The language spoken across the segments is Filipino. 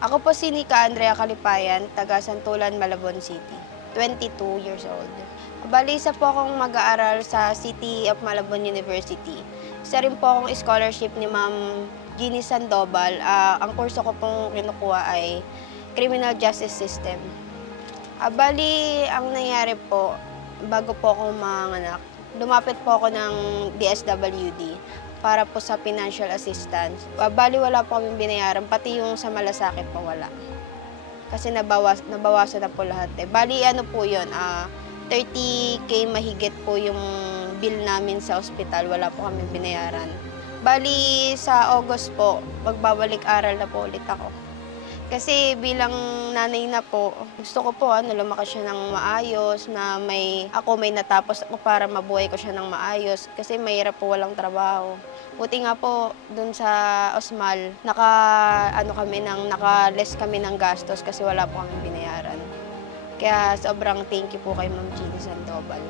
Ako po si Nika Andrea Calipayan, taga Santulan, Malabon City. 22 years old. Bali, isa po akong mag-aaral sa City of Malabon University. Isa rin po akong scholarship ni Ma'am Jeannie Sandoval. Ang kurso ko pong kinukuha ay Criminal Justice System. Bali, ang nangyari po, bago po ako manganak, lumapit po ako ng DSWD para po sa financial assistance. Bali, wala po kaming binayaran, pati yung sa malasakit po wala. Kasi nabawasan na po lahat. Bali, ano po yun, 30K mahigit po yung bill namin sa ospital, wala po kaming binayaran. Bali, sa August po, magbabalik aral na po ulit ako. Kasi bilang nanay na po, gusto ko po lumakas siya ng maayos, na may natapos ako para mabuhay ko siya ng maayos. Kasi mahirap po walang trabaho. Buti nga po dun sa Osmal, naka-less kami ng gastos kasi wala po kami binayaran. Kaya sobrang thank you po kay Ma'am Jeannie Sandoval.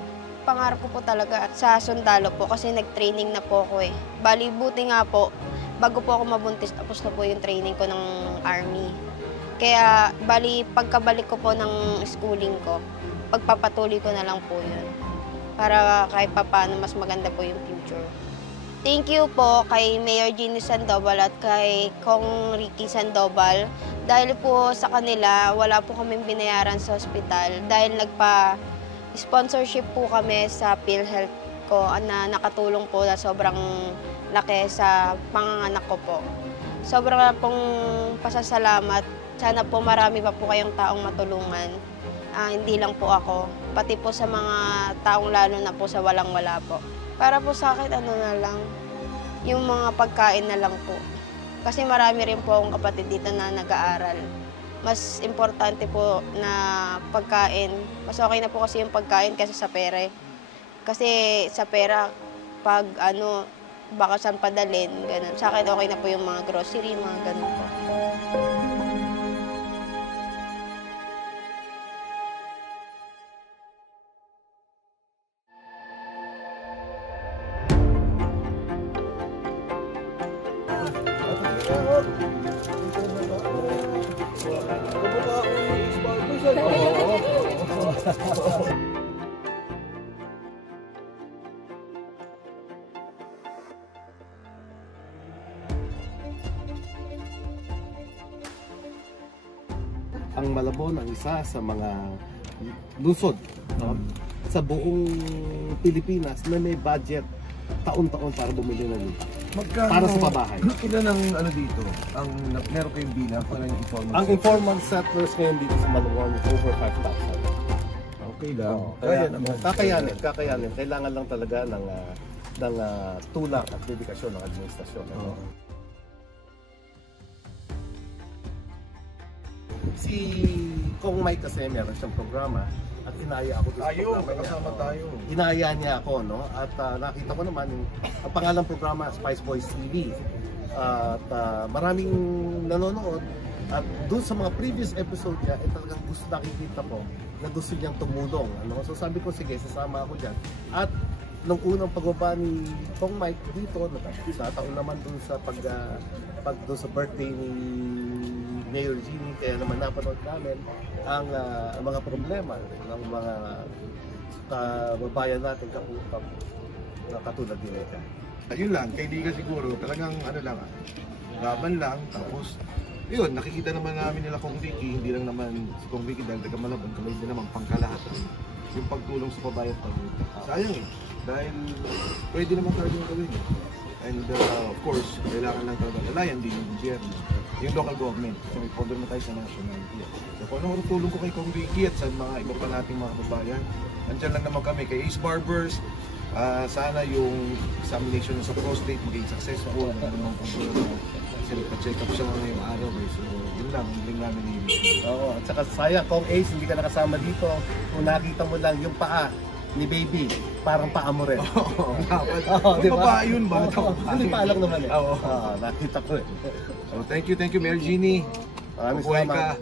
Pangarap ko po talaga sa sundalo po kasi nag-training na po ako eh. Bali, buti nga po, bago po ako mabuntis, tapos na po yung training ko ng Army. Kaya, bali, pagkabalik ko po ng schooling ko, pagpapatuloy ko na lang po yun. Para kahit papaano, mas maganda po yung future. Thank you po kay Mayor Jeannie Sandoval at kay Kong Ricky Sandoval. Dahil po sa kanila, wala po kaming binayaran sa ospital. Dahil nagpa-sponsorship po kami sa PhilHealth ko na nakatulong po na sobrang laki sa panganganak ko po. Sobrang pong pasasalamat. Sana po marami pa po kayong taong matulungan. Hindi lang po ako, pati po sa mga taong lalo na po sa walang-wala po. Para po sa akin, na lang, yung mga pagkain na lang po. Kasi marami rin po akong kapatid dito na nag-aaral. Mas importante po na pagkain. Mas okay na po kasi yung pagkain kaysa sa pera. Kasi sa pera, pag baka saan padalin, ganun. Sa akin okay na po yung mga grocery, mga ganun po. Ang Malabon ang isa sa mga lungsod sa buong Pilipinas na may budget taon-taon para bumili ng lupa. Para sa pabahay. Ilan ang dito? Meron kayong bilang kung yung informal Ang informal settlers ngayon dito sa Malabon over 5,000. Okay lang. Kaya naman. Kakayanin. Kailangan lang talaga ng tulak at dedikasyon ng administrasyon. Si Kong Mike kasi meron siyang programa at inaya ako doon sa programa niya. Kasama tayo. Inaya niya ako, no? At nakita ko naman ang pangalang programa Spice Boys TV. At maraming nanonood. At doon sa mga previous episode niya, talagang nakikita ko na gusto niyang tumulong. So sabi ko, sige, sasama ako dyan. At nung unang pagbaba ni Kong Mike dito, nataon naman doon sa doon sa birthday ni Mayor Jeannie, kaya naman napanood namin ang mga problema ng mga kababayan natin katulad nila. Ayun lang, kay Liga siguro, talagang laban lang, tapos yun, nakikita naman namin nila Kong Ricky, hindi lang naman si Kong Ricky dahil taga Malabon, kamay din naman pangkalahatan yung pagtulong sa pabayan pag-uta. Sayang dahil pwede naman talaga yung gawin. And of course, kailangan lang talaga lalayan din yung gobyerno, yung local government. Kasi may problem na tayo sa national. So kung anong tulong ko kay Kong Ricky at sa mga iba pa nating mga kababayan, andyan lang naman kami kay Ace Barbers. Sana yung examination sa prostate maging successful. Kasi nagpa-check up siya ngayong araw. So yun lang, hindi namin yun. Oo, at saka sayang, Kong Ace, hindi ka nakasama dito. Kung nakita mo lang yung paa ni Baby, parang paa mo rin. Oo, di ba? Yun ba? Hindi pa alam naman eh. Oo, nakita ko rin. So thank you Mayor Jeannie. Maraming salamat.